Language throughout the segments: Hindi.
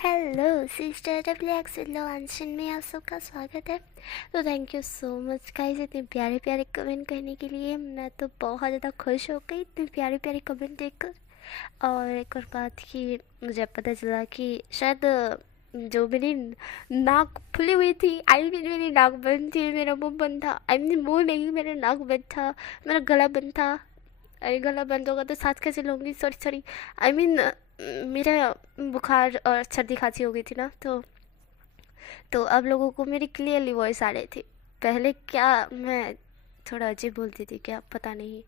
हेलो सिस्टर डब्ल्यूएक्स लॉन्चन में आप सबका स्वागत है। तो thank you so much guys इतने प्यारे प्यारे कमेंट करने के लिए। मैं तो बहुत ज़्यादा खुश हो गई इतने प्यारे प्यारे कमेंट देखकर। और एक और बात कि मुझे पता चला कि शायद जो मेरी नाक फुली हुई थी, आई मीन मेरी नाक बंद थी, मेरा मुंह बंद था। आई मीन मुंह नहीं, मेरा नाक बंद था, मेरा गला बंद था। अरे गला बंद होगा तो सांस कैसे लूँगी? सॉरी सॉरी, आई मीन मेरा बुखार और सर्दी खांसी हो गई थी ना, तो अब लोगों को मेरी क्लियरली वॉइस आ रही थी। पहले क्या मैं थोड़ा अजीब बोलती थी क्या, पता नहीं,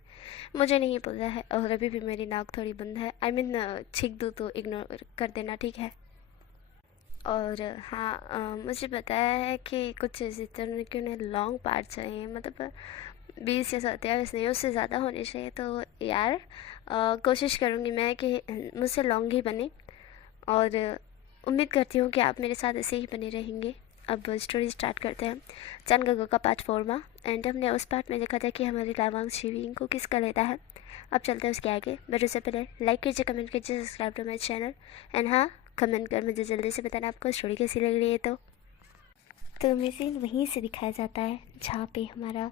मुझे नहीं पता है। और अभी भी मेरी नाक थोड़ी बंद है। आई मीन छींक दूँ तो इग्नोर कर देना, ठीक है। और हाँ, मुझे बताया है कि कुछ इसी तरह के उन्हें लॉन्ग पार्ट चाहिए, मतलब 20 या 27 नहीं, उससे ज़्यादा होने चाहिए। तो यार कोशिश करूँगी मैं कि मुझसे लॉन्ग ही बने। और उम्मीद करती हूँ कि आप मेरे साथ ऐसे ही बने रहेंगे। अब स्टोरी स्टार्ट करते हैं। चांद गंगो का पार्ट 4 में एंड हमने उस पार्ट में देखा था कि हमारी लावांग शिविंग को किस कर लेता है। अब चलते हैं उसके आगे, बट उससे पहले लाइक कीजिए, कमेंट कीजिए, subscribe to my channel. And हाँ, कमेंट कर मुझे जल्दी से बताना आपको स्टोरी कैसी लग रही है। तो हमें सीन वहीं से दिखाया जाता है जहाँ पे हमारा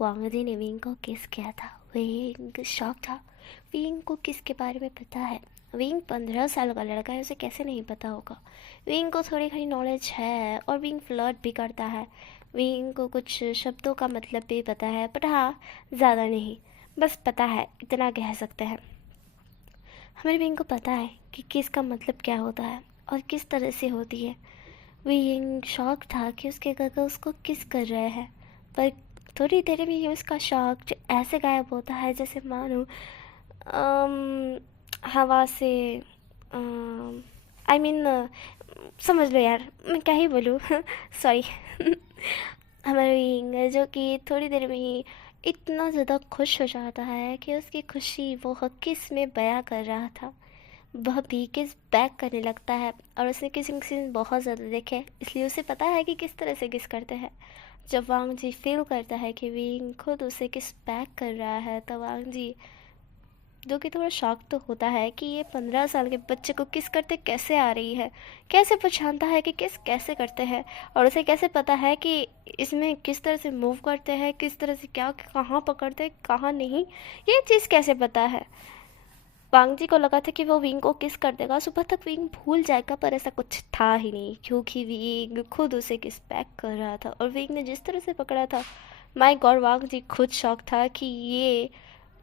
वांगजी ने विंग को किस किया था। विंग शॉक था। विंग को किस के बारे में पता है? विंग 15 साल का लड़का है, उसे कैसे नहीं पता होगा? विंग को थोड़ी घनी नॉलेज है और विंग फ्लर्ट भी करता है। विंग को कुछ शब्दों का मतलब भी पता है, बट हाँ, ज़्यादा नहीं, बस पता है, इतना कह सकते हैं। हमारे विंग को पता है कि किस का मतलब क्या होता है और किस तरह से होती है। विंग शॉक था कि उसके काका उसको किस कर रहे हैं, पर थोड़ी देर में ही उसका शॉक ऐसे गायब होता है जैसे मानो हवा से आई मीन समझ लो यार, मैं क्या ही बोलूँ सॉरी हमारा विंग जो कि थोड़ी देर में ही इतना ज़्यादा खुश हो जाता है कि उसकी खुशी वो किस में बयां कर रहा था। वह भी किस बैक करने लगता है और उसने किसिंग सीन बहुत ज़्यादा देखे, इसलिए उसे पता है कि किस तरह से किस करते हैं। जब वांग जी फील करता है कि विंग खुद उसे किस बैक कर रहा है, तो वांग जी जो कि थोड़ा शॉक तो होता है कि ये 15 साल के बच्चे को किस करते कैसे आ रही है, कैसे पहचानता है कि किस कैसे करते हैं, और उसे कैसे पता है कि इसमें किस तरह से मूव करते हैं, किस तरह से क्या कहाँ पकड़ते हैं कहाँ नहीं, ये चीज़ कैसे पता है। वांग जी को लगा था कि वो विंग को किस कर देगा, सुबह तक विंग भूल जाएगा, पर ऐसा कुछ था ही नहीं, क्योंकि विंग खुद उसे किस पैक कर रहा था और विंग ने जिस तरह से पकड़ा था, माय गॉड, वांग जी खुद शौक था कि ये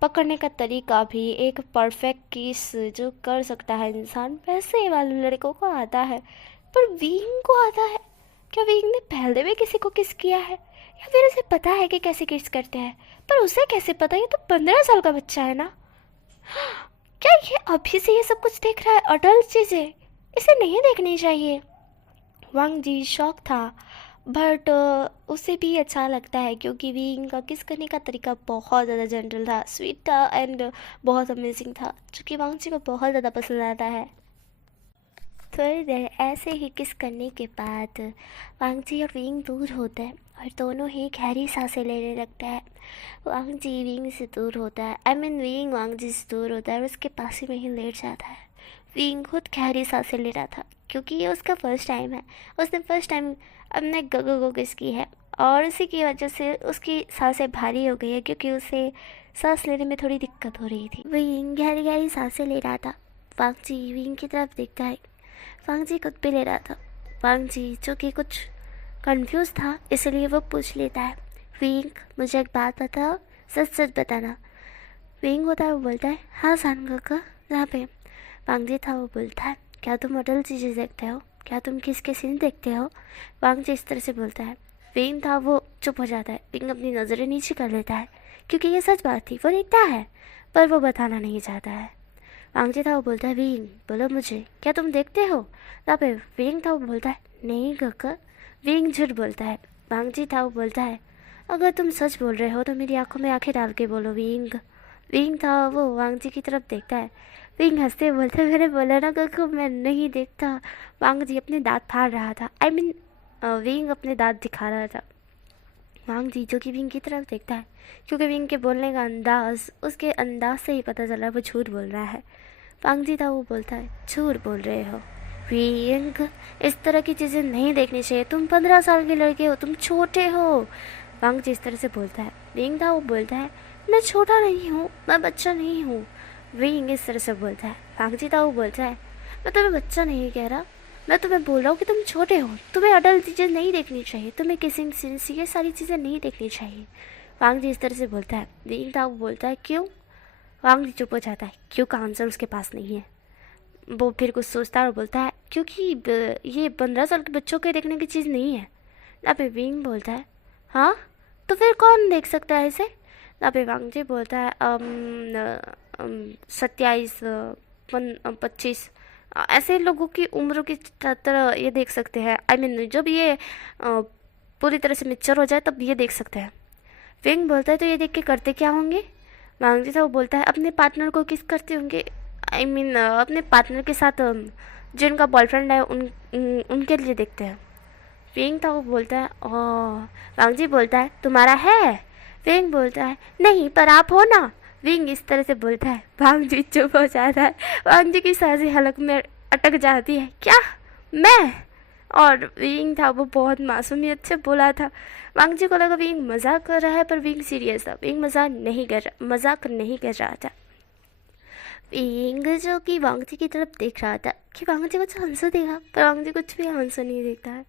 पकड़ने का तरीका भी एक परफेक्ट किस जो कर सकता है इंसान, वैसे वाले लड़कों को आता है, पर विंग को आता है। क्या विंग ने पहले भी किसी को किस किया है, या फिर उसे पता है कि कैसे किस करते हैं? पर उसे कैसे पता, ये तो 15 साल का बच्चा है ना। क्या ये अभी से ये सब कुछ देख रहा है? अडल्ट चीज़ें इसे नहीं देखनी चाहिए। वांग जी शौक था, बट उसे भी अच्छा लगता है क्योंकि विंग का किस करने का तरीका बहुत ज़्यादा जनरल था, स्वीट था एंड बहुत अमेजिंग था, जो कि वांग जी को बहुत ज़्यादा पसंद आता है। थोड़ी देर ऐसे ही किस करने के बाद वांग जी और विंग दूर होते हैं और दोनों ही गहरी सांसें लेने लगते हैं। वांग जी विंग से दूर होता है, आई मीन विंग वांग जी से दूर होता है और उसके पास ही में ही लेट जाता है। विंग खुद गहरी सांसें ले रहा था क्योंकि ये उसका फर्स्ट टाइम है। उसने फर्स्ट टाइम अपने गगो को किस की है और इसी की वजह से उसकी सांसें भारी हो गई है क्योंकि उसे सांस लेने में थोड़ी दिक्कत हो रही थी। विंग गहरी गहरी सांसें ले रहा था। वांग जी विंग की तरफ देखता है। वांग जी खुद भी ले रहा था। वांग जी जो कि कुछ कंफ्यूज था, इसलिए वो पूछ लेता है, विंग मुझे एक बात बताओ, सच सच बताना। विंग होता है वो बोलता है, हाँ सांग का। जहाँ पे वांग जी था वो बोलता है, क्या तुम अटल चीज़ें देखते हो? क्या तुम किसके सीन देखते हो? वांग जी इस तरह से बोलता है। विंग था वो चुप हो जाता है। विंग अपनी नज़रें नीचे कर लेता है क्योंकि ये सच बात थी, वो देखता है पर वो बताना नहीं चाहता है। वांग जी था वो बोलता है, विंग बोलो मुझे, क्या तुम देखते हो? तब पे विंग था वो बोलता है, नहीं काका। विंग झूठ बोलता है। वांग जी था वो बोलता है, अगर तुम सच बोल रहे हो तो मेरी आंखों में आंखें डाल के बोलो विंग। विंग था वो वांग जी की तरफ देखता है। विंग हंसते बोलते, मैंने बोला ना काका मैं नहीं देखता। वांग जी अपने दांत फाड़ रहा था, आई मीन विंग अपने दांत दिखा रहा था। वांग जी जो कि विंग की तरफ देखता है क्योंकि विंग के बोलने का अंदाज, उसके अंदाज से ही पता चल रहा है वो झूठ बोल रहा है। वांग जी था वो बोलता है, झूठ बोल रहे हो? विंग, इस तरह की चीज़ें नहीं देखनी चाहिए, तुम 15 साल के लड़के हो, तुम छोटे हो। वांग जी इस तरह से बोलता है। विंग था वो बोलता है, मैं छोटा नहीं हूँ, मैं बच्चा नहीं हूँ। विंग इस तरह से बोलता है। वांग जी था वो बोलता है, मैं तुम्हें बच्चा नहीं कह रहा, मैं तुम्हें बोल रहा हूँ कि तुम छोटे हो, तुम्हें अडल्ट चीज़ें नहीं देखनी चाहिए, तुम्हें किसिंग सीन्स ये सारी चीज़ें नहीं देखनी चाहिए। वांग जी इस तरह से बोलता है। विंग था वो बोलता है, क्यों? वांग जी चुप हो जाता है। क्यों का आंसर उसके पास नहीं है। वो फिर कुछ सोचता है और बोलता है, क्योंकि ये 15 साल के बच्चों के देखने की चीज़ नहीं है। अबे विंग बोलता है, हाँ तो फिर कौन देख सकता है इसे? अबे वांग जी बोलता है, 27, 25 ऐसे लोगों की उम्र की तरह ये देख सकते हैं। आई मीन जब ये पूरी तरह से मेच्योर हो जाए तब ये देख सकते हैं। विंग बोलता है, तो ये देख के करते क्या होंगे? वांग जी था वो बोलता है, अपने पार्टनर को किस करते होंगे। आई मीन अपने पार्टनर के साथ जिनका बॉयफ्रेंड है उनके लिए देखते हैं। विंग था वो बोलता है, ओह। वांग जी बोलता है, तुम्हारा है? विंग बोलता है, नहीं पर आप हो ना। विंग इस तरह से बोलता है। वांग जी चुप हो जाता है। वांग जी की सांसें हलक में अटक जाती है। क्या मैं? और विंग था वो बहुत मासूमियत से बोला था। वांग जी को लगा विंग मजाक कर रहा है, पर विंग सीरियस था। विंग मजाक नहीं कर रहा था। विंग जो कि वांग जी की तरफ देख रहा था कि वांग जी कुछ आंसर देगा, पर वांग जी कुछ भी आंसर नहीं देखता है।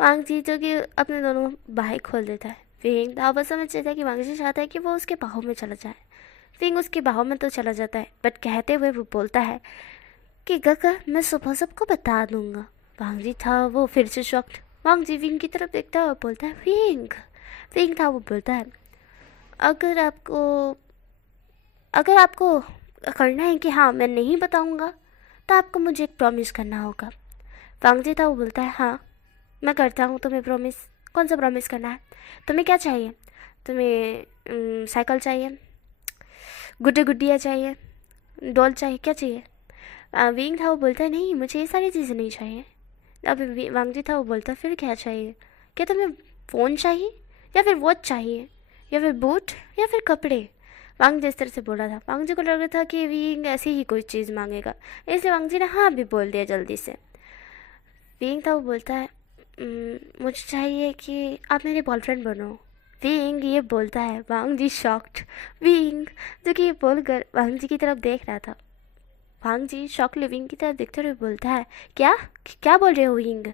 वांग जी जो कि अपने दोनों बाहें खोल देता है। विंग दावा समझ जाता है कि वांग जी चाहता है कि वो उसके बाहों में चला जाए। विंग उसके बाहों में तो चला जाता है, बट कहते हुए वो बोलता है कि गगा मैं सुबह सबको बता दूंगा। वांग जी था वो फिर से शॉक्ड। वांग जी विंग की तरफ देखता है और बोलता है, विंग। विंग था वो बोलता है, अगर आपको अगर आपको करना है कि हाँ मैं नहीं बताऊंगा, तो आपको मुझे एक प्रॉमिस करना होगा। वांग जी था वो बोलता है, हाँ मैं करता हूँ तुम्हें प्रॉमिस। कौन सा प्रॉमिस करना है? तुम्हें क्या चाहिए? तुम्हें साइकिल चाहिए, गुड्डे गुड्डियाँ चाहिए, डॉल चाहिए, क्या चाहिए? विंग था वो बोलता है, नहीं मुझे ये सारी चीज़ें नहीं चाहिए। अब वांग जी था वो बोलता है, फिर क्या चाहिए? क्या तुम्हें फ़ोन चाहिए, या फिर वॉच चाहिए, या फिर बूट, या फिर कपड़े? वांग जी इस तरह से बोला था। वांग जी को लग रहा था कि विंग ऐसी ही कोई चीज़ मांगेगा, इसलिए वांग जी ने हाँ भी बोल दिया जल्दी से। विंग था वो बोलता है, मुझे चाहिए कि आप मेरे बॉयफ्रेंड बनो। विंग ये बोलता है। वांग जी शॉक्ड। विंग जो कि ये बोलकर वांग जी की तरफ देख रहा था। वांग जी शॉकली विंग की तरफ देखते हुए बोलता है, क्या क्या बोल रहे हो विंग?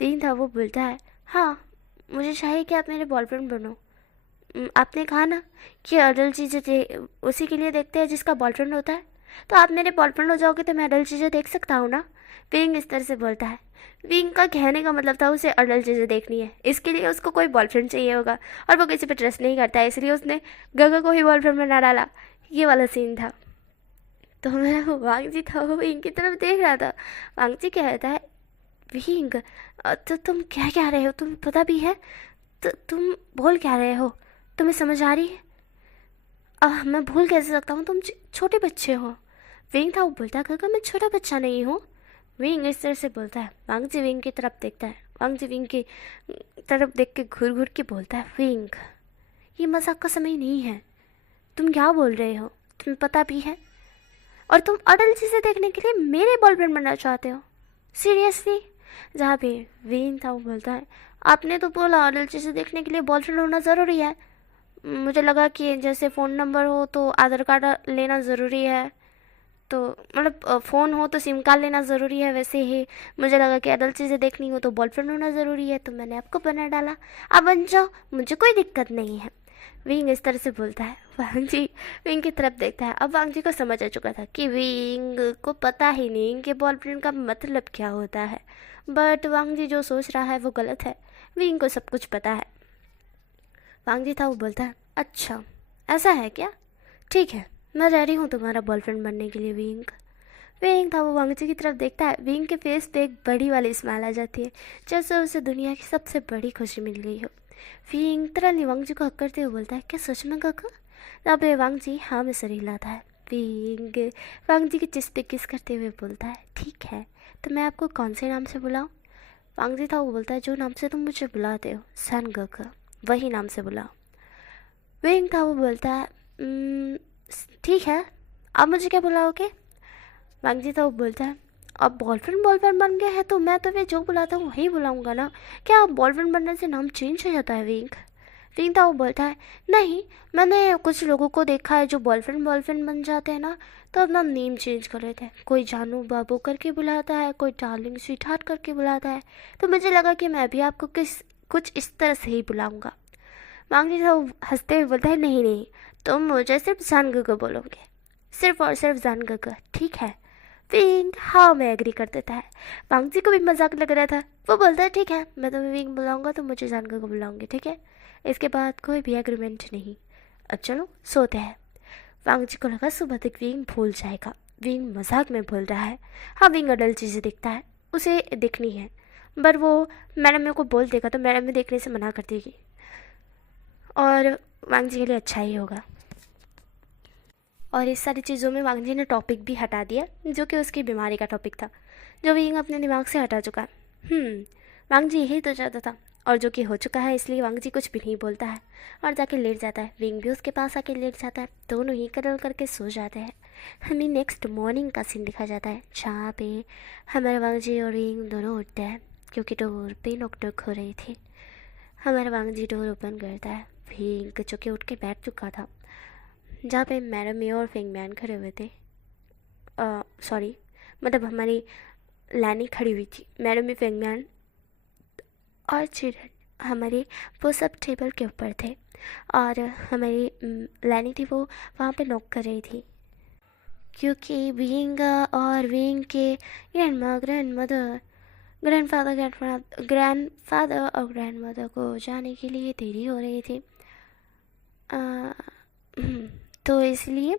विंग था वो बोलता है, हाँ मुझे चाहिए कि आप मेरे बॉयफ्रेंड बनो। आपने कहा ना कि अडल्ट चीज़ें उसी के लिए देखते हैं जिसका बॉयफ्रेंड होता है, तो आप मेरे बॉयफ्रेंड हो जाओगे तो मैं अडल्ट चीज़ें देख सकता हूँ ना। विंग इस तरह से बोलता है। विंग का कहने का मतलब था उसे अडल्ट चीज़ें देखनी है, इसके लिए उसको कोई बॉयफ्रेंड चाहिए होगा, और वो किसी पे ट्रस्ट नहीं करता है, इसलिए उसने गगा को ही बॉयफ्रेंड बना डाला। ये वाला सीन था। तो मेरा वांग जी था वो विंग की तरफ देख रहा था। वांग जी कहता है, विंग तो तुम क्या कह रहे हो? तुम्हें पता भी है? तो तुम बोल क्या रहे हो? तुम्हें समझ आ रही है? मैं भूल कैसे सकता हूँ, तुम छोटे बच्चे हो। विंग था वो बोलता है, काका मैं छोटा बच्चा नहीं हूँ। विंग इस तरह से बोलता है। वांग जी विंग की तरफ देखता है। वांग जी विंग की तरफ देख के घूर घूर के बोलता है, विंग ये मजाक का समय नहीं है, तुम क्या बोल रहे हो? तुम्हें पता भी है, और तुम अडल्ट चीज़ें देखने के लिए मेरे बॉयफ्रेंड बनना चाहते हो? सीरियसली? जहाँ पे विंग था वो बोलता है, आपने तो बोला अडल्ट चीज़ें देखने के लिए बॉयफ्रेंड होना ज़रूरी है। मुझे लगा कि जैसे फ़ोन नंबर हो तो आधार कार्ड लेना ज़रूरी है, तो मतलब फ़ोन हो तो सिम कार्ड लेना ज़रूरी है, वैसे ही मुझे लगा कि अडल्ट चीज़ें देखनी हो तो बॉयफ्रेंड होना ज़रूरी है, तो मैंने आपको बना डाला। आप बन जाओ, मुझे कोई दिक्कत नहीं है। विंग इस तरह से बोलता है। वांग जी विंग की तरफ देखता है। अब वांग जी को समझ आ चुका था कि विंग को पता ही नहीं कि बॉयफ्रेंड का मतलब क्या होता है, बट वांग जी जो सोच रहा है वो गलत है। विंग को सब कुछ पता है। वांग जी था वो बोलता है, अच्छा ऐसा है क्या? ठीक है, मैं रेडी हूँ तुम्हारा बॉयफ्रेंड बनने के लिए विंग। विंग था वो वांग जी की तरफ देखता है। विंग के फेस पे एक बड़ी वाली स्माइल आ जाती है, जैसे उसे दुनिया की सबसे बड़ी खुशी मिल गई हो। विंग तरह वांग जी को हक करते हुए बोलता है, क्या सच में काका? तब वांग जी हाँ में सर हिलाता है। विंग वांग जी की चिस पे किस करते हुए बोलता है, ठीक है तो मैं आपको कौन से नाम से बुलाऊं? वांग जी था वो बोलता है, जो नाम से तुम मुझे बुलाते हो सन काका, वही नाम से बुलाओ। विंग था वो बोलता है, ठीक है, आप मुझे क्या बुलाओगे? वांग जी था वो बोलता है, अब बॉयफ्रेंड बॉयफ्रेंड बन गया है तो मैं तुम्हें जो बुलाता हूँ वही बुलाऊंगा ना, क्या बॉयफ्रेंड बनने से नाम चेंज हो जाता है विंग? विंग था वो बोलता है, नहीं, मैंने कुछ लोगों को देखा है जो बॉयफ्रेंड बॉयफ्रेंड बन जाते हैं ना तो अपना नेम चेंज कर लेते हैं, कोई जानू बाबू करके बुलाता है, कोई डार्लिंग स्वीट हार्ट करके बुलाता है, तो मुझे लगा कि मैं भी आपको कुछ इस तरह से ही बुलाऊंगा। वांग था वो हंसते हुए बोलता है, नहीं नहीं, तुम मुझे सिर्फ जान गग बोलोगे, सिर्फ और सिर्फ जान गग, ठीक है? विंग हाँ मैं एग्री कर देता है। वांग जी को भी मजाक लग रहा था, वो बोलता है ठीक है, मैं तुम्हें विंग बुलाऊंगा तो मुझे जान गग बुलाऊंगी, ठीक है? इसके बाद कोई भी एग्रीमेंट नहीं। अब चलो सोते हैं। वांग जी को लगा सुबह तक विंग भूल जाएगा, विंग मजाक में भूल रहा है। हाँ विंग अडल्ट चीज़ें दिखता है, उसे देखनी है, पर वो मैडम मेरे को बोल देगा तो मैडम में देखने से मना कर देगी और वांग जी के लिए अच्छा ही होगा। और इस सारी चीज़ों में वांग जी ने टॉपिक भी हटा दिया जो कि उसकी बीमारी का टॉपिक था, जो विंग अपने दिमाग से हटा चुका है। वांग जी यही तो चाहता था और जो कि हो चुका है, इसलिए वांग जी कुछ भी नहीं बोलता है और जाके लेट जाता है। विंग भी उसके पास आके लेट जाता है, दोनों ही कडल करके सो जाते हैं। हमें नेक्स्ट मॉर्निंग का सीन दिखा जाता है जहाँ पे हमारे वांग जी और विंग दोनों उठते हैं क्योंकि डोर पे नोक टोक हो रही थी। हमारा वांग जी डोर ओपन करता है, विंग जो कि उठ के बैठ चुका था जहाँ पे मैडम मे और फेंग मैन खड़े हुए थे। सॉरी, मतलब हमारी लैनी खड़ी हुई थी, मैडम में फेंग मैन और चिरन हमारे वो सब टेबल के ऊपर थे और हमारी लैनी थी वो वहाँ पे नॉक कर रही थी क्योंकि विंग और विंग के ग्रैंडफादर और ग्रैंडमदर को जाने के लिए देरी हो रही थी। तो इसलिए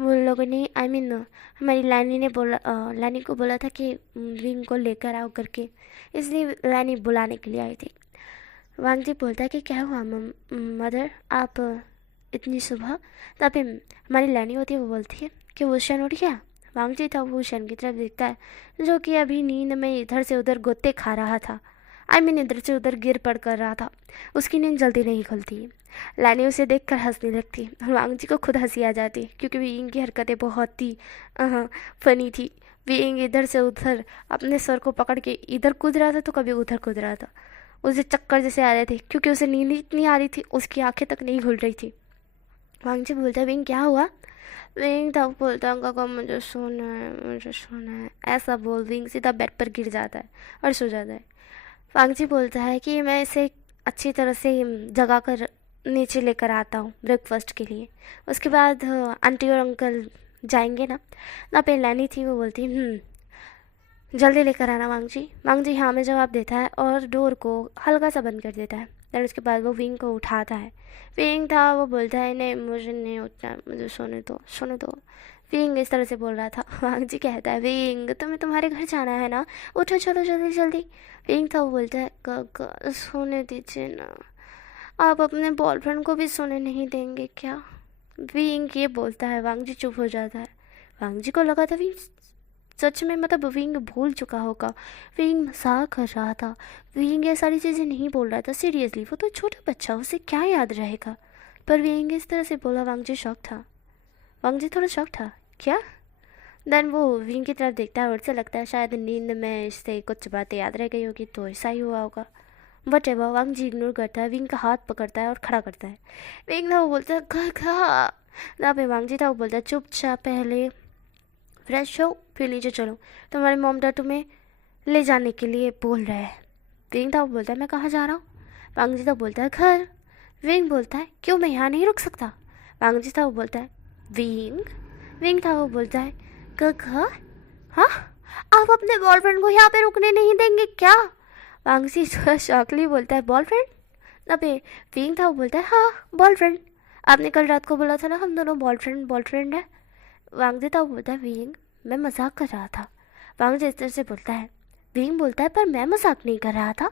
वो लोगों ने हमारी लानी ने बोला, लानी को बोला था कि विंग को लेकर आओ करके, इसलिए लानी बुलाने के लिए आई थी। वांग जी बोलता है कि क्या हुआ मदर, आप इतनी सुबह? तब हमारी लानी होती है वो बोलती है कि वुशन उठ गया। वांग जी था वुशन की तरफ देखता है जो कि अभी नींद में इधर से उधर गोते खा रहा था, इधर से उधर गिर पड़ कर रहा था। उसकी नींद जल्दी नहीं खुलती। लानी उसे देखकर हंसने लगती और वांग जी को खुद हंसी आ जाती क्योंकि विंग की हरकतें बहुत ही फनी थी। विंग इधर से उधर अपने सर को पकड़ के इधर कूद रहा था तो कभी उधर कूद रहा था, उसे चक्कर जैसे आ रहे थे क्योंकि उसे नींद इतनी आ रही थी, उसकी आंखें तक नहीं खुल रही थी। वांग जी बोलता है, विंग क्या हुआ? विंग तब बोलता है, काका मुझे सोना है, मुझे सोना है। ऐसा बोल विंग सीधा बेड पर गिर जाता है और सो जाता है। वांग जी बोलता है कि मैं इसे अच्छी तरह से जगा कर नीचे लेकर आता हूँ ब्रेकफास्ट के लिए, उसके बाद आंटी और अंकल जाएंगे ना पे लैनी थी वो बोलती जल्दी लेकर आना वांग जी। वांग जी हाँ में जवाब देता है और डोर को हल्का सा बंद कर देता है। फिर उसके बाद वो विंग को उठाता है। विंग था वो बोलता है, नहीं मुझे नहीं उठना, मुझे सोने दो। विंग इस तरह से बोल रहा था। वांग जी कहता है, विंग तुम्हें तुम्हारे घर जाना है ना, उठो चलो जल्दी जल्दी। विंग था वो बोलता है, काका सोने दीजिए ना, आप अपने बॉयफ्रेंड को भी सोने नहीं देंगे क्या? विंग ये बोलता है। वांग जी चुप हो जाता है। वांग जी को लगा था विंग सच में मतलब विंग भूल चुका होगा, विंग मजाक कर रहा था, विंग ये सारी चीज़ें नहीं बोल रहा था सीरियसली, वो तो छोटा बच्चा, उसे क्या याद रहेगा। पर विंग इस तरह से बोला, वांग जी शॉक था। वांग जी थोड़ा शॉक था, क्या? देन वो विंग की तरफ देखता है और उसे लगता है शायद नींद में इससे कुछ बातें याद रह गई होगी तो ऐसा ही हुआ होगा। बट एवर वांग जी इग्नोर करता है, विंग का हाथ पकड़ता है और खड़ा करता है। विंग था वो बोलता है, खा ना पे वांग जी था वो बोलता है, चुपचाप पहले फ्रेश हो फिर नीचे चलो, तुम्हारे मॉम डैड तुम्हें ले जाने के लिए बोल रहे हैं। विंग था वो बोलता है, मैं कहाँ जा रहा हूँ? वांग जी था बोलता है, घर। विंग बोलता है, क्यों, मैं यहाँ नहीं रुक सकता? वांग जी था वो बोलता है, विंग। विंग था वो बोलता है, घर? हाँ, आप अपने बॉयफ्रेंड को यहाँ पे रुकने नहीं देंगे क्या? वांग जी थोड़ा शॉकली बोलता है, बॉयफ्रेंड? अबे विंग था वो बोलता है, हाँ बॉयफ्रेंड, आपने कल रात को बोला था ना हम दोनों बॉयफ्रेंड है। वांग जी था वो बोलता है, विंग मैं मजाक कर रहा था। वांग जी इस तरह से बोलता है। विंग बोलता है, पर मैं मजाक नहीं कर रहा था।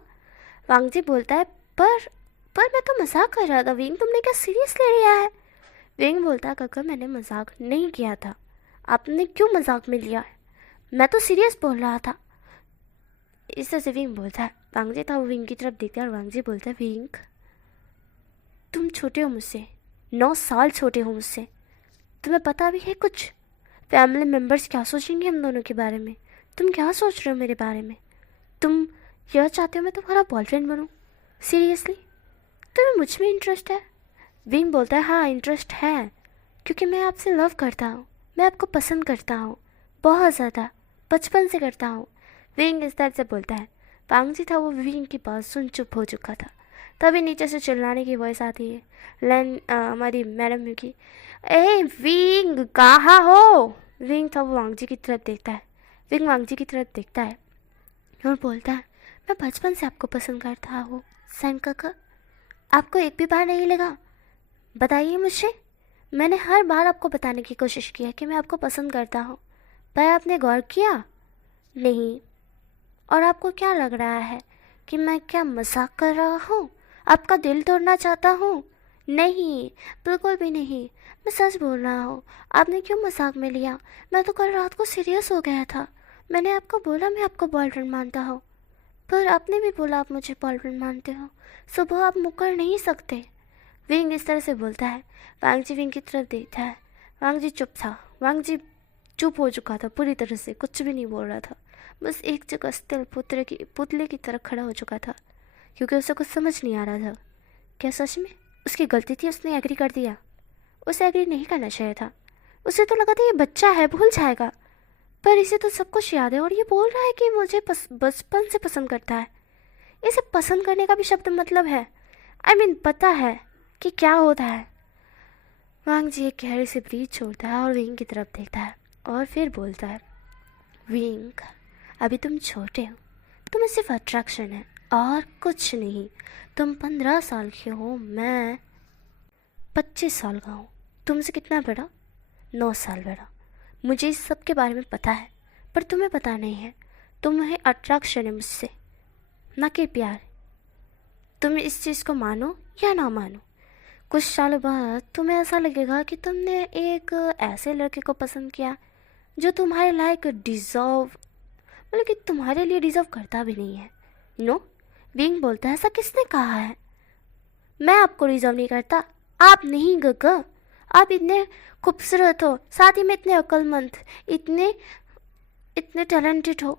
वांग जी बोलता है, पर मैं तो मजाक कर रहा था विंग, तुमने क्या सीरियस ले लिया है? विंग बोलता है, काका मैंने मजाक नहीं किया था, आपने क्यों मजाक में लिया है, मैं तो सीरियस बोल रहा था। इस तरह से विंग बोलता है। वांग जी था वो विंग की तरफ देखता है और वांग जी बोलता है, विंग तुम छोटे हो मुझसे, 9 साल छोटे हो मुझसे, तुम्हें पता भी है कुछ फैमिली मेम्बर्स क्या सोचेंगे हम दोनों के बारे में? तुम क्या सोच रहे हो मेरे बारे में? तुम यह चाहते हो मैं तुम्हारा बॉयफ्रेंड बनूं? सीरियसली? तुम्हें मुझ में इंटरेस्ट है? विंग बोलता है हाँ इंटरेस्ट है, क्योंकि मैं आपसे लव करता हूँ, मैं आपको पसंद करता हूँ बहुत ज़्यादा, बचपन से करता हूँ। विंग इस तरह से बोलता है। वांग जी था वो विंग की बात सुन चुप हो चुका था। तभी नीचे से चिल्लाने की वॉइस आती है, हमारी मैडम की, ए विंग कहाँ हो? विंग था वो वांग जी की तरफ देखता है। विंग वांग जी की तरफ देखता है और बोलता है, मैं बचपन से आपको पसंद करता हूँ सैम काका, आपको एक भी बार नहीं लगा? बताइए मुझे। मैंने हर बार आपको बताने की कोशिश की है कि मैं आपको पसंद करता हूँ, पर आपने गौर किया नहीं। और आपको क्या लग रहा है कि मैं क्या मजाक कर रहा हूँ, आपका दिल तोड़ना चाहता हूँ? नहीं, बिल्कुल भी नहीं, मैं सच बोल रहा हूँ। आपने क्यों मजाक में लिया? मैं तो कल रात को सीरियस हो गया था। मैंने आपको बोला मैं आपको बॉयफ्रेंड मानता हूँ, पर आपने भी बोला आप मुझे बॉयफ्रेंड मानते हो, सुबह आप मुकर नहीं सकते। विंग इस तरह से बोलता है। वांग जी विंग की तरफ देखता है। वांग जी चुप था। वांग जी चुप हो चुका था पूरी तरह से, कुछ भी नहीं बोल रहा था, बस एक जगह स्थिर पुतले की तरह खड़ा हो चुका था, क्योंकि उसे कुछ समझ नहीं आ रहा था। क्या सच में उसकी गलती थी? उसने एग्री कर दिया? उसे एग्री नहीं करना चाहिए था। उसे तो लगा था ये बच्चा है, भूल जाएगा, पर इसे तो सब कुछ याद है और ये बोल रहा है कि मुझे बचपन से पसंद करता है। इसे पसंद करने का भी शब्द मतलब है, पता है कि क्या होता है। वांग जी एक गहरी से ब्रीथ छोड़ता है और विंग की तरफ देखता है और फिर बोलता है, विंग अभी तुम छोटे हो, तुम्हें सिर्फ अट्रैक्शन है और कुछ नहीं। तुम 15 साल के हो, मैं 25 साल का हूँ। तुमसे कितना बड़ा? 9 साल बड़ा। मुझे इस सब के बारे में पता है, पर तुम्हें पता नहीं है। तुम्हें अट्रैक्शन है मुझसे, ना कि प्यार। तुम इस चीज़ को मानो या ना मानो, कुछ सालों बाद तुम्हें ऐसा लगेगा कि तुमने एक ऐसे लड़के को पसंद किया जो तुम्हारे लायक डिज़र्व, मतलब कि तुम्हारे लिए डिज़र्व करता भी नहीं है। नो, विंग बोलता है, ऐसा किसने कहा है? मैं आपको डिज़र्व नहीं करता। आप नहीं गगा, आप इतने खूबसूरत हो, साथ ही में इतने अक्लमंद, इतने इतने टैलेंटेड हो,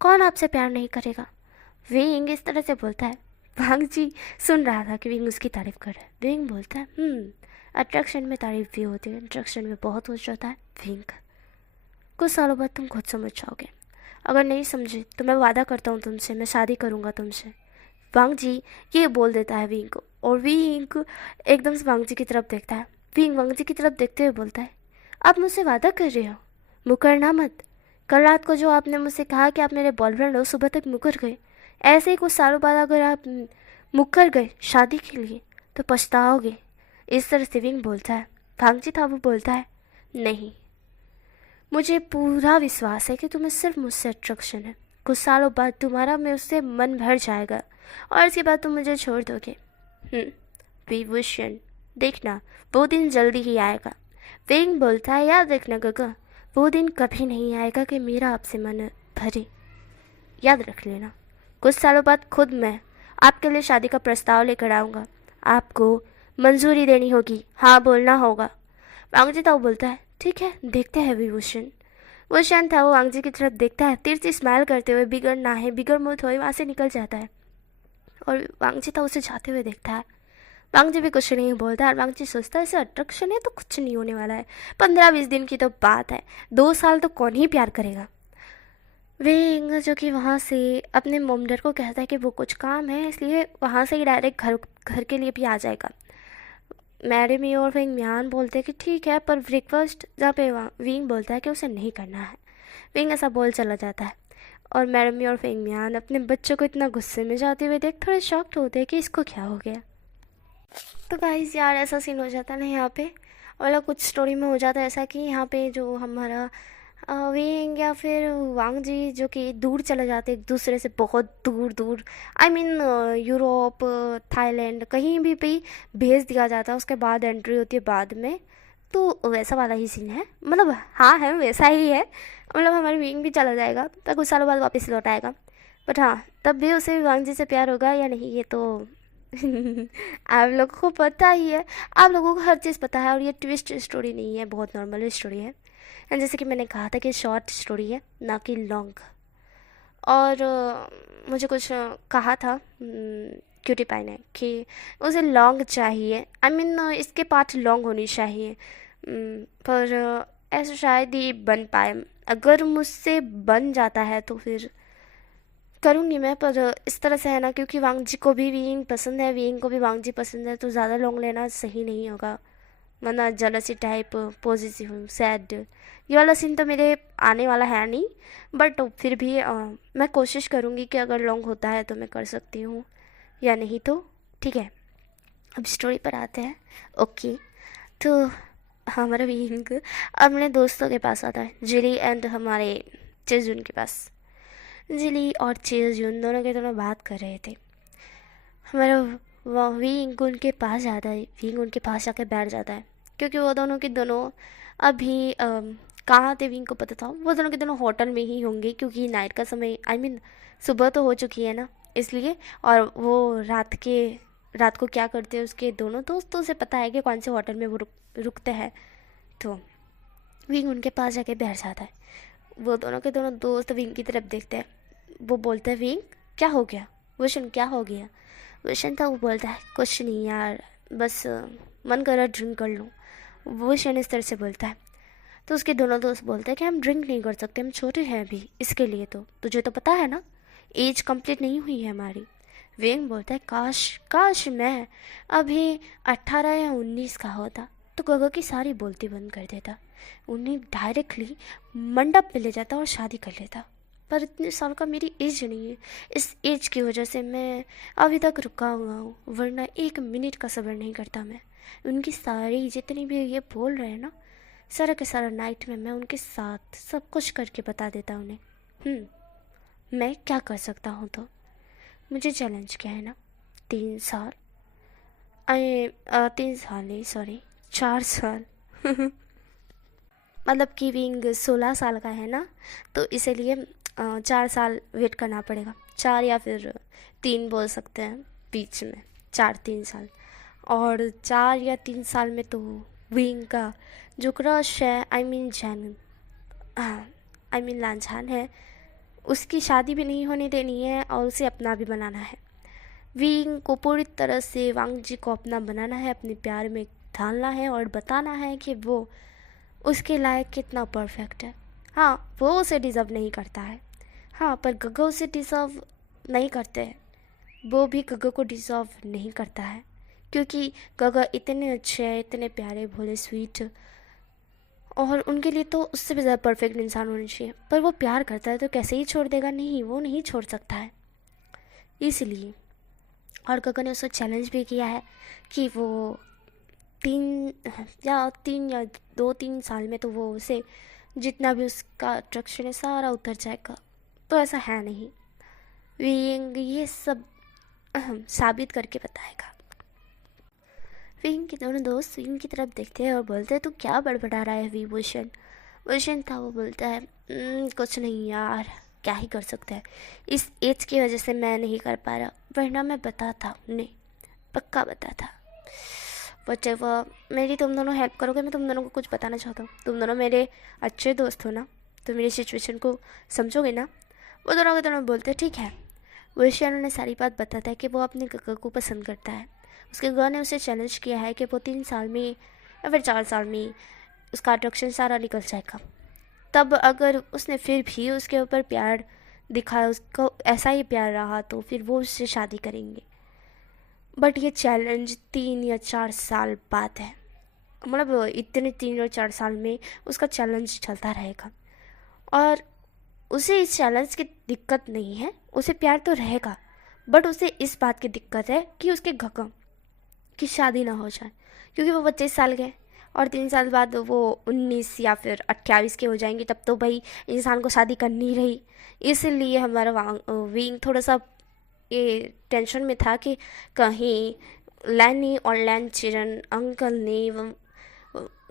कौन आपसे प्यार नहीं करेगा? विंग इस तरह से बोलता है। वांग जी सुन रहा था कि विंग उसकी तारीफ कर रहा है। विंग बोलता है, अट्रैक्शन में तारीफ भी होती है, अट्रैक्शन में बहुत कुछ होता है विंग। कुछ सालों बाद तुम खुद समझ जाओगे। अगर नहीं समझे तो मैं वादा करता हूँ तुमसे, मैं शादी करूँगा तुमसे। वांग जी ये बोल देता है विंग को, और विंग एकदम से वांग जी की तरफ देखता है। विंग वांग जी की तरफ देखते हुए बोलता है, आप मुझसे वादा कर रहे हो? मुकरना मत। कल रात को जो आपने मुझसे कहा कि आप मेरे बॉयफ्रेंड हो, सुबह तक मुकर गए। ऐसे ही कुछ सालों बाद अगर आप मुकर गए शादी के लिए तो पछताओगे। इस तरह से विंग बोलता है। वांग जी था वो बोलता है, नहीं, मुझे पूरा विश्वास है कि तुम्हें सिर्फ मुझसे अट्रैक्शन है। कुछ सालों बाद तुम्हारा मेरे उससे मन भर जाएगा और इसके बाद तुम मुझे छोड़ दोगे। विभूषण, देखना वो दिन जल्दी ही आएगा। विंग बोलता है, याद रखना गगा, वो दिन कभी नहीं आएगा कि मेरा आपसे मन भरे। याद रख लेना, कुछ सालों बाद खुद मैं आपके लिए शादी का प्रस्ताव लेकर आऊँगा। आपको मंजूरी देनी होगी, हाँ बोलना होगा। वांग जी था वो बोलता है, ठीक है देखते हैं विभूषण। वुशन था वो वांग जी की तरफ देखता है, तिरछी स्माइल करते हुए, बिगड़ ना है बिगड़ मुँह धोए वहाँ से निकल जाता है। और वांग जी था उसे जाते हुए देखता है। वांग जी भी कुछ नहीं बोलता है और वांग जी सोचता है, ऐसे अट्रैक्शन है तो कुछ नहीं होने वाला है, 15-20 दिन की तो बात है, 2 साल तो कौन ही प्यार करेगा। विंग जो कि वहाँ से अपने मोमडर को कहता है कि वो कुछ काम है, इसलिए वहाँ से ही डायरेक्ट घर के लिए भी आ जाएगा। मैडम ही और विंग म्यान बोलते हैं कि ठीक है, पर ब्रेकफास्ट जहाँ पे विंग बोलता है कि उसे नहीं करना है। विंग ऐसा बोल चला जाता है और मैडम और विंग म्यान अपने बच्चों को इतना गुस्से में जाते हुए देख थोड़े शॉक्ड होते हैं कि इसको क्या हो गया। तो गाइस यार ऐसा सीन हो जाता है ना यहाँ पे, मतलब कुछ स्टोरी में हो जाता है ऐसा कि यहाँ पे जो हमारा विंग या फिर वांग जी जो कि दूर चले जाते एक दूसरे से, बहुत दूर दूर, यूरोप, थाईलैंड, कहीं भी भेज दिया जाता है। उसके बाद एंट्री होती है बाद में, तो वैसा वाला ही सीन है, मतलब हाँ है वैसा ही है, मतलब हमारी विंग भी चला जाएगा तो कुछ सालों बाद वापस लौट आएगा। बट हाँ, तब भी उसे वांग जी से प्यार होगा या नहीं ये तो आप लोगों को पता ही है, आप लोगों को हर चीज़ पता है। और ये ट्विस्ट स्टोरी नहीं है, बहुत नॉर्मल स्टोरी है। एंड जैसे कि मैंने कहा था कि शॉर्ट स्टोरी है, ना कि लॉन्ग। और मुझे कुछ कहा था क्यूटी पाई ने कि उसे लॉन्ग चाहिए, आई मीन इसके पार्ट लॉन्ग होनी चाहिए। पर ऐसा शायद ही बन पाए। अगर मुझसे बन जाता है तो फिर करूँगी मैं, पर इस तरह से है ना, क्योंकि वांग जी को भी विंग पसंद है, विंग को भी वांग जी पसंद है, तो ज़्यादा लॉन्ग लेना सही नहीं होगा, वरना जलसी टाइप पॉजिटिव सैड ये वाला सीन तो मेरे आने वाला है नहीं। बट फिर भी मैं कोशिश करूँगी कि अगर लॉन्ग होता है तो मैं कर सकती हूँ, या नहीं तो ठीक है। अब स्टोरी पर आते हैं। ओके, तो हमारा विंग अपने दोस्तों के पास आता है, जिली एंड हमारे चेजुन के पास। जिली और चेजुन दोनों के दोनों बात कर रहे थे। हमारा वह विंग उनके पास जाता है, विंग उनके पास जाकर बैठ जाता है, क्योंकि वो दोनों के दोनों अभी कहाँ थे विंग को पता था, वो दोनों के दोनों होटल में ही होंगे, क्योंकि नाइट का समय आई मीन सुबह तो हो चुकी है ना, इसलिए। और वो रात को क्या करते हैं उसके दोनों दोस्तों से पता है कि कौन से होटल में वो रुकते हैं। तो विंग उनके पास जाके बैठ जाता है। वो दोनों के दोनों दोस्त विंग की तरफ देखते हैं। वो बोलते हैं, विंग क्या हो गया, वोशन क्या हो गया। वोशन था वो बोलता है, कुछ नहीं यार, बस मन कर रहा ड्रिंक कर लूँ। वोशन इस तरह से बोलता है। तो उसके दोनों दोस्त बोलते हैं कि हम ड्रिंक नहीं कर सकते, हम छोटे हैं अभी इसके लिए, तो तुझे तो पता है ना, एज कंप्लीट नहीं हुई है हमारी। विंग बोलता है, काश काश मैं अभी 18 या 19 का होता तो गगा की सारी बोलती बंद कर देता, उन्हें डायरेक्टली मंडप पे ले जाता और शादी कर लेता। पर इतने साल का मेरी एज नहीं है, इस एज की वजह से मैं अभी तक रुका हुआ हूँ, वरना 1 मिनट का सब्र नहीं करता मैं। उनकी सारी जितनी भी ये बोल रहे हैं ना, सारा के सारा नाइट में मैं उनके साथ सब कुछ करके बता देता उन्हें। मैं क्या कर सकता हूँ, तो मुझे चैलेंज किया है ना, 3 साल, 3 साल नहीं, सॉरी 4 साल मतलब कि विंग 16 साल का है ना, तो इसीलिए 4 साल वेट करना पड़ेगा, 4 या फिर 3 बोल सकते हैं बीच में, 4-3 साल। और 4 या 3 साल में तो विंग का जो क्रश है, आई मीन जैन, हाँ आई मीन लांछान है, उसकी शादी भी नहीं होने देनी है और उसे अपना भी बनाना है। विंग को पूरी तरह से वांग जी को अपना बनाना है, अपने प्यार में ढालना है और बताना है कि वो उसके लायक कितना परफेक्ट है। हाँ, वो उसे डिज़र्व नहीं करता है, हाँ, पर गग्गा उसे डिज़र्व नहीं करते हैं, वो भी गग्गा को डिज़र्व नहीं करता है, क्योंकि गग्गा इतने अच्छे हैं, इतने प्यारे भोले स्वीट, और उनके लिए तो उससे भी ज़्यादा परफेक्ट इंसान होना चाहिए। पर वो प्यार करता है तो कैसे ही छोड़ देगा, नहीं वो नहीं छोड़ सकता है, इसलिए। और गगन ने उसे चैलेंज भी किया है कि वो 2-3 साल में तो वो उसे जितना भी उसका अट्रैक्शन है सारा उतर जाएगा, तो ऐसा है नहीं, विंग ये सब साबित करके बताएगा। विंग के दोनों दोस्त विंग की तरफ देखते हैं और बोलते हैं, तू क्या बड़बड़ा रहा है विभूषण। वोशन था वो बोलता है, कुछ नहीं यार, क्या ही कर सकते हैं, इस एज की वजह से मैं नहीं कर पा रहा, वरना मैं बताता उन्हें, पक्का बताता। बच्चे वो मेरी तुम दोनों हेल्प करोगे, मैं तुम दोनों को कुछ बताना चाहता हूँ, तुम दोनों मेरे अच्छे दोस्त हो ना, तो मेरी सिचुएशन को समझोगे ना। वो दोनों के दोनों बोलते ठीक है। वोशन उन्हें सारी बात बताता है कि वो अपने गग्गा को पसंद करता है। उसके गग्गा ने उसे चैलेंज किया है कि वो 3 साल में या फिर 4 साल में उसका अट्रैक्शन सारा निकल जाएगा, तब अगर उसने फिर भी उसके ऊपर प्यार दिखाया, उसको ऐसा ही प्यार रहा, तो फिर वो उससे शादी करेंगे। बट ये चैलेंज 3 या 4 साल बाद है, मतलब इतने 3 और 4 साल में उसका चैलेंज चलता रहेगा, और उसे इस चैलेंज की दिक्कत नहीं है, उसे प्यार तो रहेगा, बट उसे इस बात की दिक्कत है कि उसके गगन की शादी ना हो जाए, क्योंकि वो 25 साल के, और 3 साल बाद वो 19 या फिर 28 के हो जाएंगे, तब तो भाई इंसान को शादी करनी ही रही। इसलिए हमारा विंग थोड़ा सा ये टेंशन में था कि कहीं लैनी और लैन चिरन अंकल ने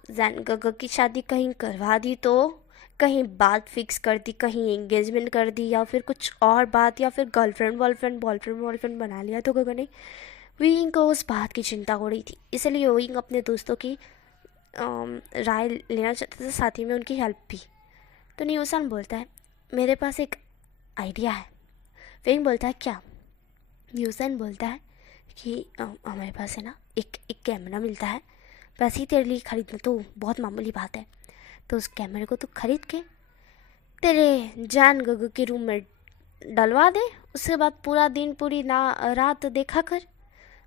जैन गग्गा की शादी कहीं करवा दी, तो कहीं बात फिक्स कर दी, कहीं एंगेजमेंट कर दी, या फिर कुछ और बात, या फिर गर्लफ्रेंड बॉयफ्रेंड बना लिया, तो गग्गा ने विंग को उस बात की चिंता हो रही थी, इसलिए विंग अपने दोस्तों की राय लेना चाहता था, साथ ही में उनकी हेल्प भी। तो न्यूसन बोलता है, मेरे पास एक आइडिया है। विंग बोलता है क्या? न्यूसन बोलता है कि हमारे पास है ना एक कैमरा मिलता है, वैसे ही तेरे लिए खरीदना तो बहुत मामूली बात है, तो उस कैमरे को तू खरीद के तेरे जान गगू के रूम में डलवा दे, उसके बाद पूरा दिन पूरी ना रात देखा कर।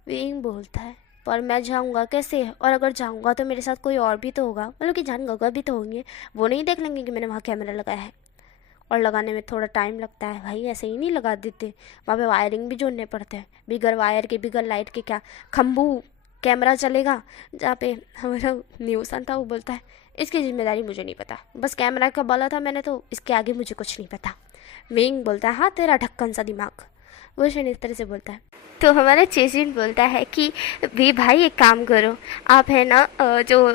विंग बोलता है पर मैं जाऊंगा कैसे, और अगर जाऊंगा तो मेरे साथ कोई और भी तो होगा, मतलब कि जान गगा भी तो होंगे, वो नहीं देख लेंगे कि मैंने वहाँ कैमरा लगाया है। और लगाने में थोड़ा टाइम लगता है भाई, ऐसे ही नहीं लगा देते, वहाँ पे वायरिंग भी जोड़ने पड़ते हैं, बिगर वायर के बिगर लाइट के क्या खम्भू कैमरा चलेगा। जहाँ पे हमारा न्यूसन था वो बोलता है इसकी जिम्मेदारी मुझे नहीं पता, बस कैमरा का बोला था मैंने, तो इसके आगे मुझे कुछ नहीं पता। विंग बोलता है हाँ तेरा ढक्कन सा दिमाग। वो इस तरह से बोलता है। तो हमारा चेजिन बोलता है कि भी भाई एक काम करो, आप है ना जो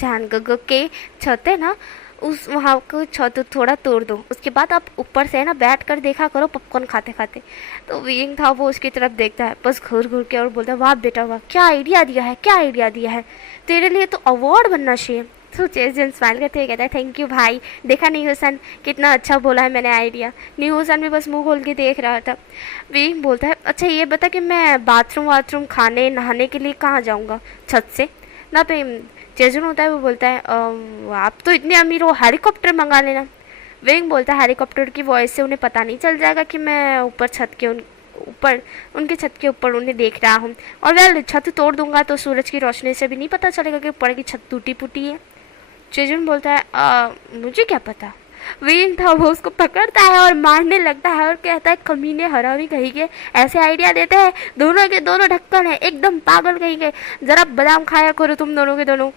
जान गगो के छत है ना, उस वहाँ को छत थोड़ा तोड़ दो, उसके बाद आप ऊपर से है ना बैठ कर देखा करो पॉपकॉर्न खाते खाते। तो विंग था वो उसकी तरफ देखता है बस घूर घूर के और बोलता है वाह बेटा वाह, क्या आइडिया दिया है, क्या आइडिया दिया है, तेरे लिए तो अवार्ड बनना चाहिए। तो चेजिन स्माइल करते हुए कहता है थैंक यू भाई, देखा नहीं हुसन कितना अच्छा बोला है मैंने आइडिया। नहीं हुसन भी बस मुंह खोल के देख रहा था। विंग बोलता है अच्छा ये बता कि मैं बाथरूम खाने नहाने के लिए कहाँ जाऊँगा, छत से ना पे? चेजन होता है वो बोलता है आप तो इतने अमीर हो, हेलीकॉप्टर मंगा लेना। विंग बोलता है हेलीकॉप्टर की वॉइस से उन्हें पता नहीं चल जाएगा कि मैं ऊपर छत के ऊपर उनके छत के ऊपर उन्हें देख रहा हूँ, और वह छत तोड़ दूंगा तो सूरज की रोशनी से भी नहीं पता चलेगा कि ऊपर की छत टूटी फूटी है। चेजन बोलता है मुझे क्या पता। विंग था वो उसको पकड़ता है और मारने लगता है और कहता है कमीने हरामी कहीं के, ऐसे आइडिया देते हैं, दोनों के दोनों ढक्कन है, एकदम पागल कहीं के, जरा बादाम खाया करो तुम दोनों के दोनों।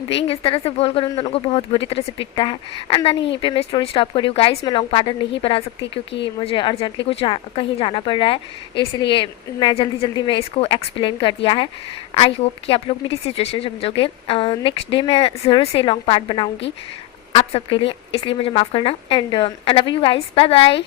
विंग इस तरह से बोलकर उन दोनों को बहुत बुरी तरह से पीटता है। एंड देन यहीं पे मैं स्टोरी स्टॉप कर रही हूँ गाइस। मैं लॉन्ग पार्ट नहीं बना सकती क्योंकि मुझे अर्जेंटली कहीं जाना पड़ रहा है, इसलिए मैं जल्दी में इसको एक्सप्लेन कर दिया है। आई होप कि आप लोग मेरी सिचुएशन समझोगे। नेक्स्ट डे मैं ज़रूर से लॉन्ग पार्ट बनाऊँगी आप सबके लिए, इसलिए मुझे माफ़ करना। And I love you guys, bye bye.